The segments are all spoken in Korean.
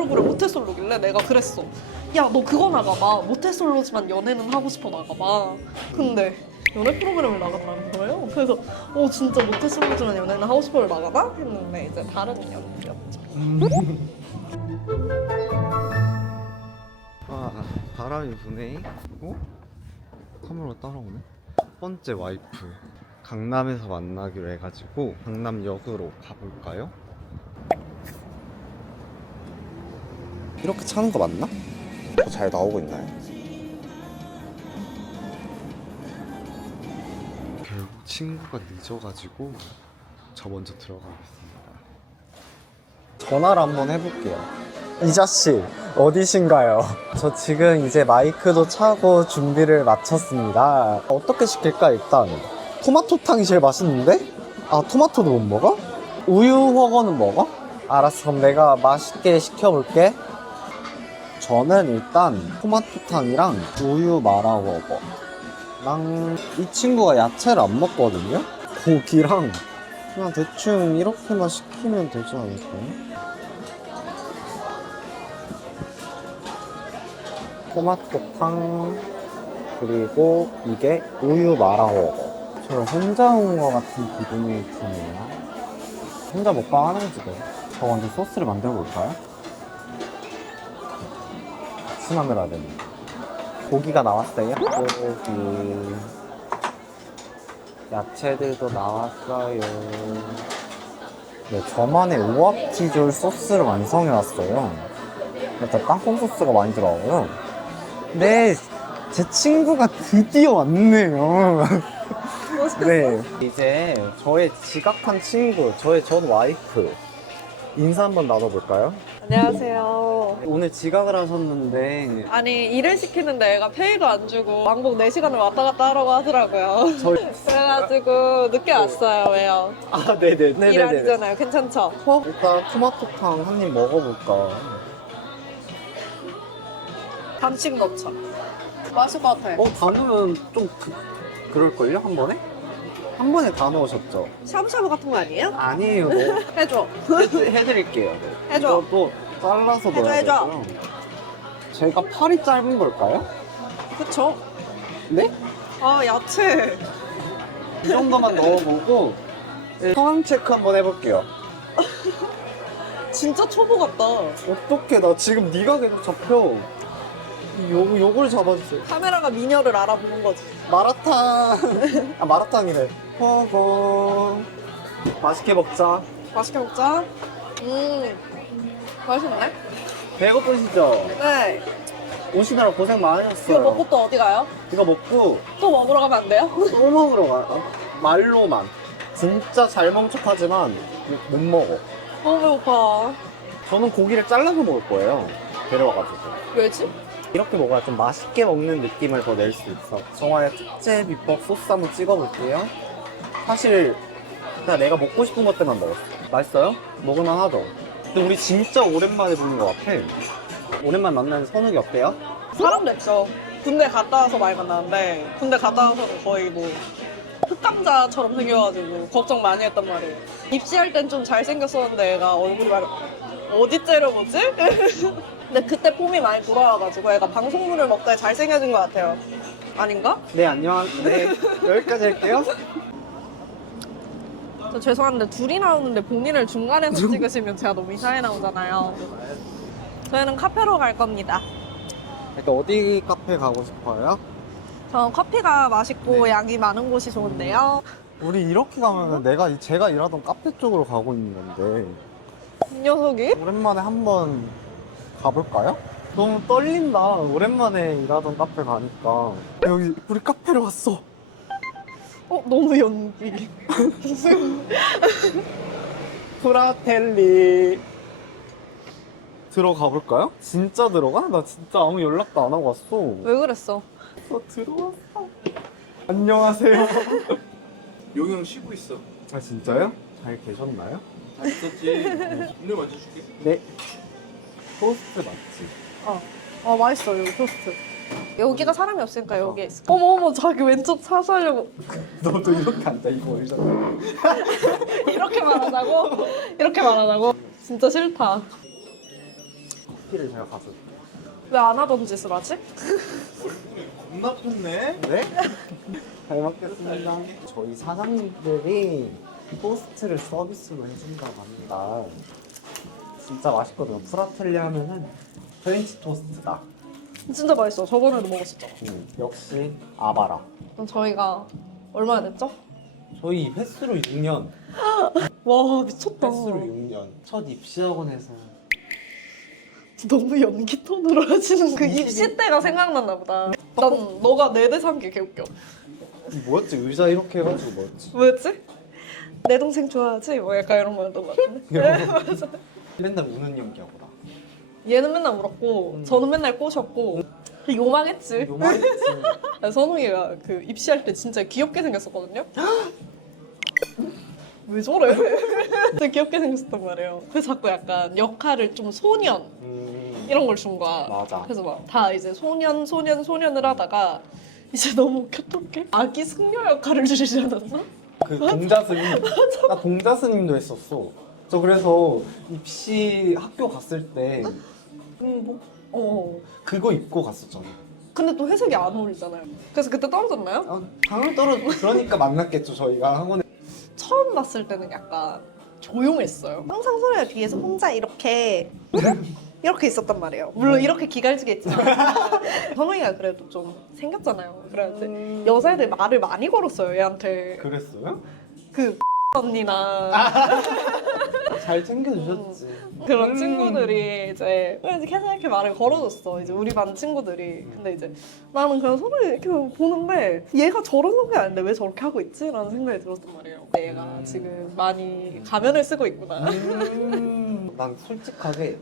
얼굴에 모태솔로길래 내가 그랬어. 야, 너 그거 나가봐. 모태솔로지만 연애는 하고 싶어 나가봐. 근데 연애 프로그램을 나간다는 거예요. 그래서 진짜 모태솔로지만 연애는 하고 싶어를 나가나? 했는데 이제 다른 연애였죠. 아, 바람이 부네. 어? 카메라 따라오네. 첫 번째 와이프 강남에서 만나기로 해가지고 강남역으로 가볼까요? 이렇게 차는 거 맞나? 더 잘 나오고 있나요? 결국 친구가 늦어가지고 저 먼저 들어가겠습니다. 전화를 한번 해볼게요. 이 자씨 어디신가요? 저 지금 이제 마이크도 차고 준비를 마쳤습니다. 어떻게 시킬까 일단? 토마토탕이 제일 맛있는데? 아, 토마토도 못 먹어? 우유 허거는 먹어? 알았어, 그럼 내가 맛있게 시켜볼게. 저는 일단 토마토탕이랑 우유 마라버거랑 이 친구가 야채를 안 먹거든요? 고기랑 그냥 대충 이렇게만 시키면 되지 않을까요? 토마토탕 그리고 이게 우유 마라버거. 저 혼자 온 것 같은 기분이 드네요. 혼자 먹방 하는 거지 뭐. 저 먼저 소스를 만들어 볼까요? 같이 만들어야 됩니다. 고기가 나왔어요. 고기 야채들도 나왔어요. 네, 저만의 오합지졸 소스를 완성해왔어요. 일단 땅콩 소스가 많이 들어가고요. 네, 제 친구가 드디어 왔네요. 네, 이제 저의 지각한 친구, 저의 전 와이프 인사 한번 나눠볼까요? 안녕하세요. 오늘 지각을 하셨는데 아니, 일을 시키는데 애가 페이도 안 주고 왕복 4시간을 왔다 갔다 하라고 하더라고요. 그래가지고 늦게 왔어요. 왜요? 아, 네네. 일 아니잖아요. 괜찮죠? 일단 토마토탕 한 입 먹어볼까? 감친 것처럼 맛있을 것 같아. 다 넣으면 좀 그럴걸요? 한 번에? 한 번에 다 넣으셨죠? 샤브샤브 같은 거 아니에요? 아니에요. 뭐 해줘. 해드릴게요. 해줘. 이것도 잘라서 해줘, 넣어야 해줘. 되고요. 제가 팔이 짧은 걸까요? 그쵸? 네? 아, 야채. 이 정도만 넣어보고 성함 체크 한번 해볼게요. 진짜 초보 같다. 어떡해, 나 지금 네가 계속 잡혀. 요걸 잡아주세요. 카메라가 미녀를 알아보는 거지. 마라탕. 아, 마라탕이래. 허거. 맛있게 먹자. 맛있게 먹자. 맛있네. 배고프시죠? 네. 오시느라 고생 이거 많으셨어요. 먹고 또 어디 가요? 이거 먹고 또 먹으러 가면 안 돼요? 또 먹으러 가요. 말로만. 진짜 잘 먹는 척하지만 못 먹어. 너무 배고파. 저는 고기를 잘라서 먹을 거예요. 데려와가지고. 왜지? 이렇게 먹어야 좀 맛있게 먹는 느낌을 더 낼 수 있어. 정화의 특제 비법 소스 한번 찍어볼게요. 사실 그냥 내가 먹고 싶은 것 때만 먹었어. 맛있어요? 먹을만 하죠? 근데 우리 진짜 오랜만에 보는 것 같아. 오랜만에 만나는 선욱이 어때요? 사람 됐죠. 군대 갔다 와서 많이 만나는데 군대 갔다 와서는 거의 뭐 흑감자처럼 생겨가지고 걱정 많이 했단 말이에요. 입시할 땐 좀 잘생겼었는데 애가 얼굴이 막 어디 째려보지? 근데 그때 폼이 많이 돌아와가지고 애가 방송물을 먹다가 잘생겨진 것 같아요. 아닌가? 네, 안녕하세요. 네, 여기까지 할게요. 저 죄송한데 둘이 나오는데 본인을 중간에서 찍으시면 제가 너무 이상해 나오잖아요. 저희는 카페로 갈 겁니다. 그러니까 어디 카페 가고 싶어요? 저 커피가 맛있고 네. 양이 많은 곳이 좋은데요. 우리 이렇게 가면 제가 일하던 카페 쪽으로 가고 있는 건데 이 녀석이? 오랜만에 한번 가볼까요? 너무 떨린다. 오랜만에 일하던 카페 가니까. 여기 우리 카페로 왔어. 너무 연기. 프라텔리. 들어가 볼까요? 진짜 들어가? 나 진짜 아무 연락도 안 하고 왔어. 왜 그랬어? 들어왔어. 안녕하세요. 용이 형 쉬고 있어. 아, 진짜요? 잘 계셨나요? 잘 있었지. 오늘 만져줄게. 네. 토스트 맞지? 맛있어 여기 토스트. 여기가 사람이 없으니까 여기에 있어. 어머 자기 왼쪽 사수하려고 너도 이렇게 앉아, 이거 올잖아. 이렇게 말하자고? 이렇게 말하자고? 진짜 싫다. 커피를 제가 가져올게요. 왜 안 하던 짓을 하지? 겁나 폈네. 네? 잘 먹겠습니다. 저희 사장님들이 토스트를 서비스로 해준다고 합니다. 진짜 맛있거든요. 프라텔리 하면은 프렌치 토스트다. 진짜 맛있어. 저번에도 먹었었잖아. 역시 아바라. 그럼 저희가 얼마나 됐죠? 저희 횟수로 6년. 와 미쳤다. 횟수로 6년. 첫 입시학원에서 너무 연기 톤으로 하시는 그 입시 때가 생각났나 보다. 난 너가 내 대사한 게 개웃겨. 뭐였지? 의자 이렇게 해가지고 뭐였지? 뭐였지? 내 동생 좋아하지? 뭐 약간 이런 거였던 것 같은데. 네, 맞아. 맨날 우는 연기하고라. 얘는 맨날 울었고 저는 맨날 꼬셨고 요망했지. 요만했지. 선웅이가 그 입시할 때 진짜 귀엽게 생겼었거든요. 왜 저래? 진짜 귀엽게 생겼었단 말이에요. 그래서 자꾸 약간 역할을 좀 소년 이런 걸 준 거야. 맞아. 그래서 막 다 이제 소년을 하다가 이제 너무 켰던게 아기 승려 역할을 주시지 않았어? 그 동자스님. 나 동자스님도 했었어. 저 그래서 입시 학교 갔을 때 뭐, 그거 입고 갔었잖아. 근데 또 회색이 안 어울리잖아요. 그래서 그때 떨어졌나요? 당연히 떨어져. 그러니까 만났겠죠 저희가 학원에. 처음 봤을 때는 약간 조용했어요. 항상 소리가 뒤에서 혼자 이렇게 있었단 말이에요. 물론 이렇게 기갈지게 있지만 선웅이가 그래도 좀 생겼잖아요. 그래야지 여자애들 말을 많이 걸었어요 얘한테. 그랬어요? 그 언니나 잘 챙겨주셨지. 그런 친구들이 이제 계속 이렇게 말을 걸어줬어. 이제 우리 반 친구들이. 근데 이제 나는 그냥 선웅이 이렇게 보는데 얘가 저런 성격이 아닌데 왜 저렇게 하고 있지? 라는 생각이 들었단 말이에요. 얘가 지금 많이 가면을 쓰고 있구나. 난 솔직하게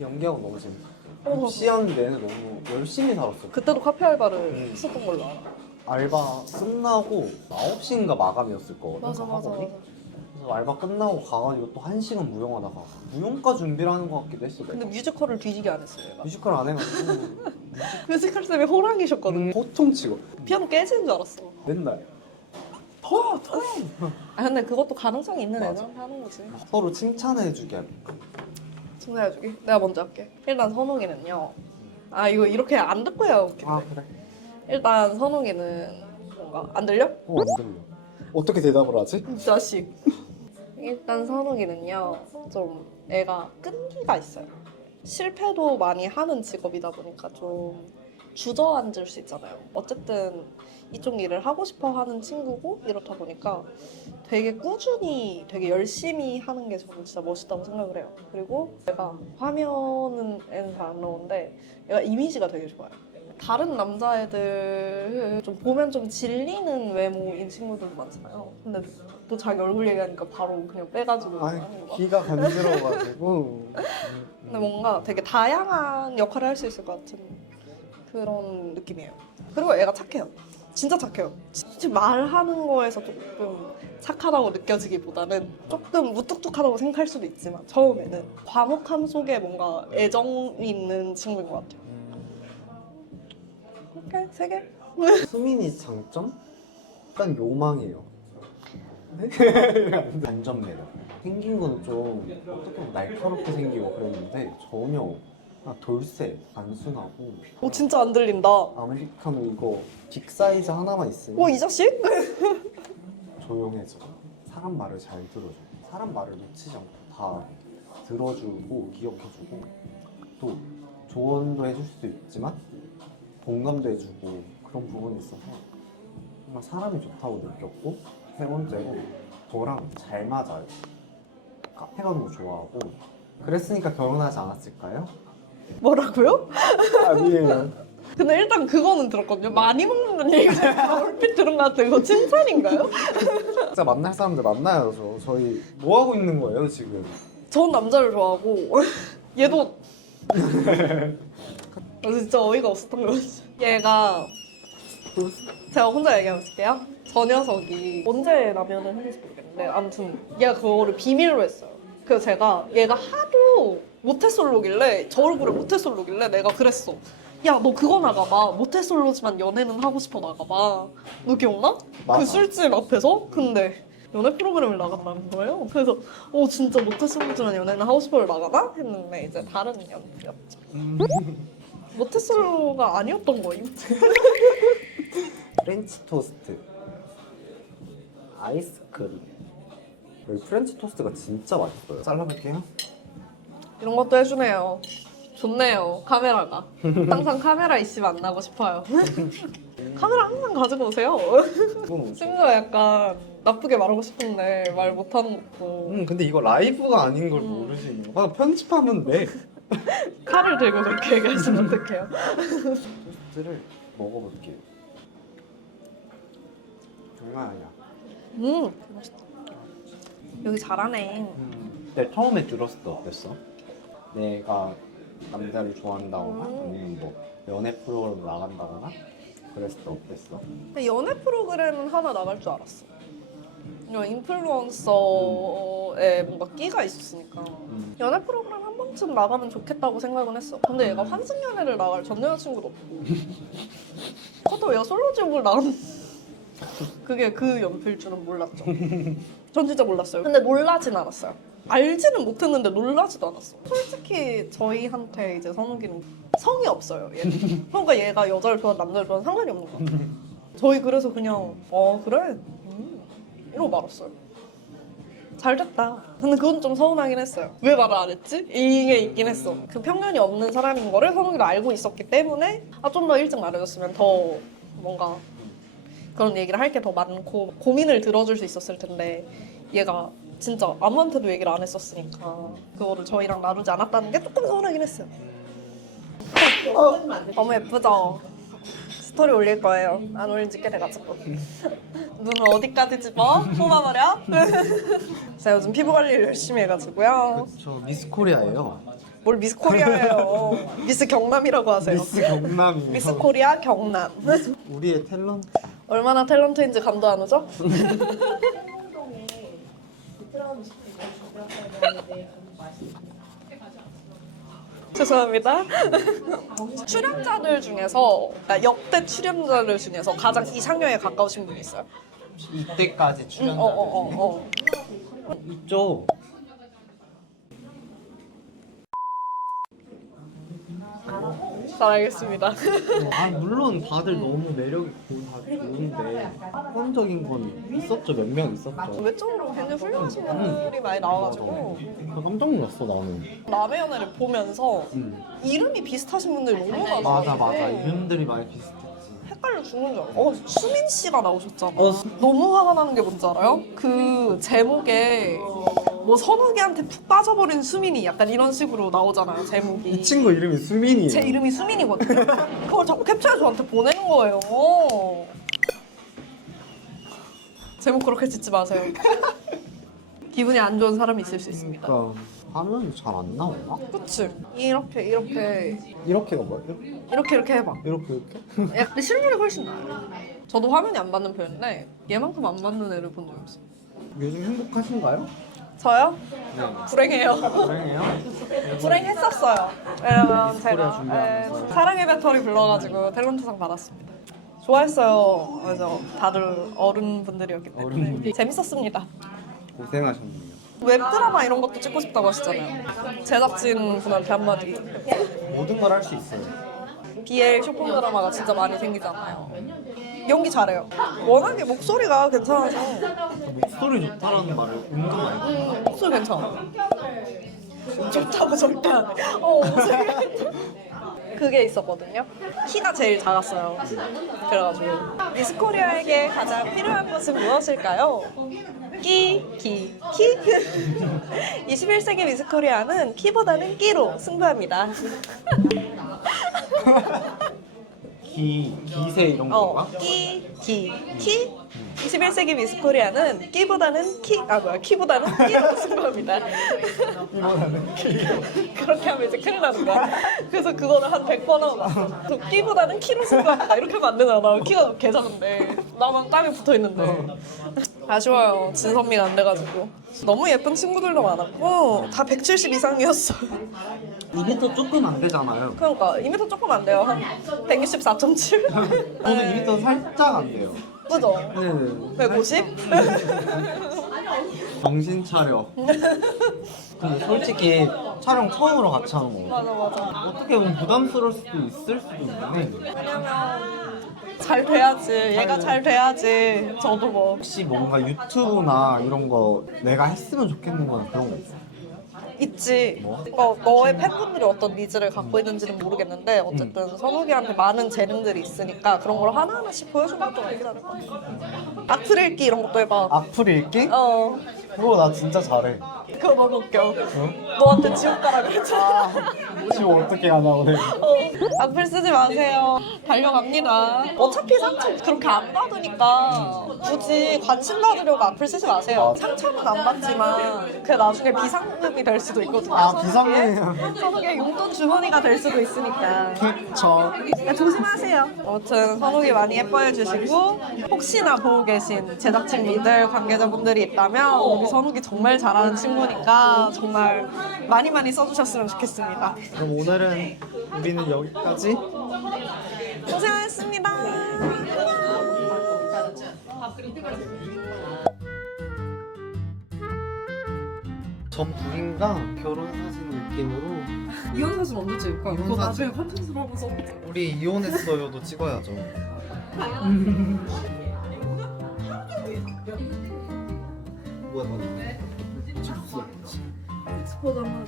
연기하고 너무 재밌어. 어. 입시하는 데는 너무 열심히 살았어. 그때도 카페 알바를 했었던 걸로 알아. 알바 끝나고 9시인가 마감이었을 거거든. 맞아. 그래서 알바 끝나고 가가지고 또 1시간 무용하다가 무용과 준비를 하는 것 같기도 했어. 근데 내가. 뮤지컬을 뒤지게 안 했어요 얘가. 뮤지컬 안 해가지고 뮤지컬 쌤이 호랑이셨거든. 보통 치고 피아노 깨지는 줄 알았어. 맨날 아 근데 그것도 가능성이 있는 맞아. 애들한테 하는 거지. 서로 칭찬해주게 하는 칭찬해주기? 내가 먼저 할게. 일단 선웅이는요. 아 이거 이렇게 안 듣고 해야 웃긴데. 아 그래? 일단 선웅이는 뭔가 안 들려? 안 들려. 어떻게 대답을 하지? 이 자식. 일단 선웅이는요. 좀 애가 끈기가 있어요. 실패도 많이 하는 직업이다 보니까 좀 주저앉을 수 있잖아요. 어쨌든 이쪽 일을 하고 싶어 하는 친구고 이렇다 보니까 되게 꾸준히 되게 열심히 하는 게 저는 진짜 멋있다고 생각을 해요. 그리고 얘가 화면은 잘 안 나오는데 얘가 이미지가 되게 좋아요. 다른 남자애들 좀 보면 좀 질리는 외모인 친구들도 많잖아요. 근데 또 자기 얼굴 얘기하니까 바로 그냥 빼가지고 아니 하는 거. 귀가 간지러워가지고 근데 뭔가 되게 다양한 역할을 할 수 있을 것 같은 그런 느낌이에요. 그리고 애가 착해요. 진짜 착해요. 진짜 말하는 거에서 조금 착하다고 느껴지기보다는 조금 무뚝뚝하다고 생각할 수도 있지만 처음에는 과묵함 속에 뭔가 애정이 있는 친구인 것 같아요. 오케이, 3개? 수민이 장점? 일단 요망이에요. 단점 매력. 생긴 거는 좀 어떻게 보면 날카롭게 생기고 그랬는데 전혀 그냥 돌쇠, 단순하고 오 진짜 안 들린다. 아메리카노 이거 빅 사이즈 하나만 있으면 이 자식? 조용해져. 사람 말을 잘 들어줘. 사람 말을 놓치지 않고 다 들어주고 기억해주고 또 조언도 해줄 수도 있지만 공감도 해주고 그런 부분이 있어서 정말 사람이 좋다고 느꼈고 세 번째로 저랑 잘 맞아요. 카페 가는 거 좋아하고 그랬으니까 결혼하지 않았을까요? 뭐라고요? 아니에요. 근데 일단 그거는 들었거든요. 많이 먹는다는 얘기가 얼핏 들은 것 같아요. 이거 칭찬인가요? 진짜 만날 사람들 만나야죠. 저희 뭐 하고 있는 거예요 지금? 전 남자를 좋아하고 얘도 진짜 어이가 없었던 거지. 얘가 제가 혼자 얘기하고 있을게요. 저 녀석이 언제 라면을 했는지 모르겠는데 아무튼 얘가 그거를 비밀로 했어요. 그래서 제가 얘가 하도 모태솔로길래 저 얼굴에 모태솔로길래 내가 그랬어. 야 너 그거 나가봐. 모태솔로지만 연애는 하고 싶어 나가봐. 너 기억나? 맞아. 그 술집 앞에서? 근데 연애 프로그램을 나간다는 거예요. 그래서 진짜 모태솔로지만 연애는 하고 싶어를 나가나? 했는데 이제 다른 연애였죠. 모태솔로가 아니었던 거임. 프렌치 토스트, 아이스크림. 여기 프렌치 토스트가 진짜 맛있어요. 잘라볼게요. 이런 것도 해주네요. 좋네요. 카메라가. 항상 카메라 있으면 만나고 싶어요. 카메라 항상 가지고 오세요. 친구가 약간 나쁘게 말하고 싶은데 말 못하는 것도 근데 이거 라이브가 아닌 걸 모르시는 거. 편집하면 돼. 칼을 들고 그렇게 얘기하시면 어떡해요. 토스트를 먹어볼게요. 장난 아니야. 맛있다. 여기 잘하네. 근데 처음에 들었을 때 어땠어? 내가 남자를 좋아한다거나 아니면 뭐 연애 프로그램 나간다거나 그랬을 때 어땠어? 근데 연애 프로그램은 하나 나갈 줄 알았어. 이런 인플루언서에 뭔가 끼가 있었으니까 연애 프로그램 한 번쯤 나가면 좋겠다고 생각은 했어. 근데 얘가 환승연애를 나갈 전 여자친구도 없고 그것도 얘가 솔로지옥을 나간 그게 그 연필 줄은 몰랐죠. 전 진짜 몰랐어요. 근데 놀라진 않았어요. 알지는 못했는데 놀라지도 않았어. 솔직히 저희한테 이제 선욱이는 성이 없어요. 얘는. 그러니까 얘가 여자를 좋아하든 남자를 좋아하든 상관이 없는 거야. 저희 그래서 그냥 그래? 이러고 말았어요. 잘 됐다. 근데 그건 좀 서운하긴 했어요. 왜 말을 안 했지? 이게 있긴 했어. 그 편견이 없는 사람인 거를 선욱이도 알고 있었기 때문에 좀 더 일찍 말해줬으면 더 뭔가 그런 얘기를 할 게 더 많고 고민을 들어줄 수 있었을 텐데 얘가 진짜 아무한테도 얘기를 안 했었으니까 그거를 저희랑 나누지 않았다는 게 조금 서운하긴 했어요. 너무 예쁘죠? 스토리 올릴 거예요. 안 올린 지 꽤 돼가지고. 눈을 어디까지 집어? 뽑아버려? 제가 요즘 피부 관리를 열심히 해가지고요. 저 미스 코리아예요. 뭘 미스 코리아예요. 미스 경남이라고 하세요. 미스 경남이에요. 미스 코리아 경남. 우리의 탤런트. 얼마나 탤런트인지 감도 안 오죠? 죄송합니다. 출연자들 중에서 그러니까 역대 출연자들 중에서 가장 이상형에 가까우신 분이 있어요? 이때까지 출연자. 있죠. 잘 알겠습니다. 물론 다들 너무 매력 있고 다 좋은데 객관적인 건 있었죠. 몇 명 있었죠. 외적으로 굉장히 훌륭하신 분들이 많이 나와가지고 깜짝 놀랐어 나는. 남의 연애를 보면서 이름이 비슷하신 분들이 너무 많아서 맞아. 이름들이 많이 비슷했지. 헷갈려 죽는 줄 알아. 수민 씨가 나오셨잖아. 너무 화가 나는 게 뭔지 알아요? 그 제목에 뭐 선욱이한테 푹 빠져버린 수민이 약간 이런 식으로 나오잖아요. 제목이. 이 친구 이름이 수민이에요. 제 이름이 수민이거든요. 그걸 자꾸 캡처해 저한테 보내는 거예요. 제목 그렇게 짓지 마세요. 기분이 안 좋은 사람이 있을 수 있습니다. 그러니까 화면이 잘 안 나오나? 그치? 이렇게 이렇게가 뭐예요? 이렇게 해봐. 이렇게? 약간 실물이 훨씬 나아요. 저도 화면이 안 받는 편인데 얘만큼 안 받는 애를 본 적이 없어요. 요즘 행복하신가요? 저요? 네. 불행해요. 다행이에요. 불행했었어요. 왜냐면 미스코리아 제가 준비하면서. 사랑의 배터리 불러가지고 탤런트상 받았습니다. 좋아했어요. 그래서 다들 어른분들이었기 때문에 어른분들. 재밌었습니다. 고생하셨네요. 웹드라마 이런 것도 찍고 싶다고 하시잖아요. 제작진 분한테 한마디. 모든 걸 할 수 있어요. BL 쇼핑 드라마가 진짜 많이 생기잖아요. 연기 잘해요. 워낙에 목소리가 괜찮아서 목소리 좋다라는 말을 은근 많이 해요. 목소리 괜찮아. 좋다고 절대 안 해. 목소리 그게 있었거든요. 키가 제일 작았어요. 그래가지고 미스코리아에게 가장 필요한 것은 무엇일까요? 키. 21세기 미스코리아는 키보다는 끼로 승부합니다. 기세 이런 건가? 키. 21세기 미스코리아는 끼보다는 키보다는 끼로 승부합니다. 이번에는 그렇게 하면 이제 큰일 나는 거야. 그래서 그거를 한 100번 하고 났어. 저 끼보다는 키로 승부한다. 이렇게 하면 안 되잖아. 키가 개 작은데. 나만 땀이 붙어 있는데. 아쉬워요. 진선미가 안 돼가지고. 너무 예쁜 친구들도 많았고, 다 170 이상이었어요. 2m 조금 안 되잖아요. 그러니까 2m 조금 안 돼요. 한 164.7? 저는 2m 살짝 안 돼요. 그죠? 네네. 150? 정신 차려. 근데 솔직히 촬영 처음으로 같이 하는 거. 맞아 맞아. 어떻게 보면 부담스러울 수도 있을 수도 있네. 왜냐면 잘 돼야지. 얘가 잘 돼야지. 저도 뭐. 혹시 뭔가 유튜브나 이런 거 내가 했으면 좋겠는 거나 그런 거 있어? 있지. 뭐? 너의 팬분들이 어떤 니즈를 갖고 있는지는 모르겠는데 어쨌든 선욱이한테 많은 재능들이 있으니까 그런 걸 하나하나씩 보여주는 것도 나쁘지 않을 것 같아. 악플 읽기 이런 것도 해봐. 악플 읽기? 어. 그거 나 진짜 잘해. 그거 너무 웃겨. 응? 너한테 지옥 가라 그랬잖아. 지금 어떻게 하나 오늘? 악플 쓰지 마세요. 달려갑니다. 어차피 상처 그렇게 안 받으니까 굳이 관심 받으려고 악플 쓰지 마세요. 상처는 안 받지만 그 나중에 비상금이 될 수도 있거든요. 아, 비상금이요? 선욱의 용돈 주머니가 될 수도 있으니까. 저 그러니까 조심하세요. 아무튼 선욱이 많이 예뻐해 주시고 혹시나 보고 계신 제작진분들 관계자분들이 있다면 우리 선욱이 정말 잘하는 친구니까 정말 많이 써주셨으면 좋겠습니다. 그럼 오늘은 우리는 여기까지. 고생하셨습니다. 전 부인과 결혼 사진 느낌으로 이혼 사진 언제 찍을까? 이혼 그거 사진. 나중에 컨텐츠로 한번 써보자. 우리 이혼했어요도 찍어야죠. 뭐야? 쳤어. 스포잖아.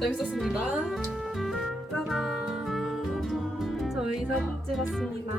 재밌었습니다. 짜잔! 저희 사진 찍었습니다.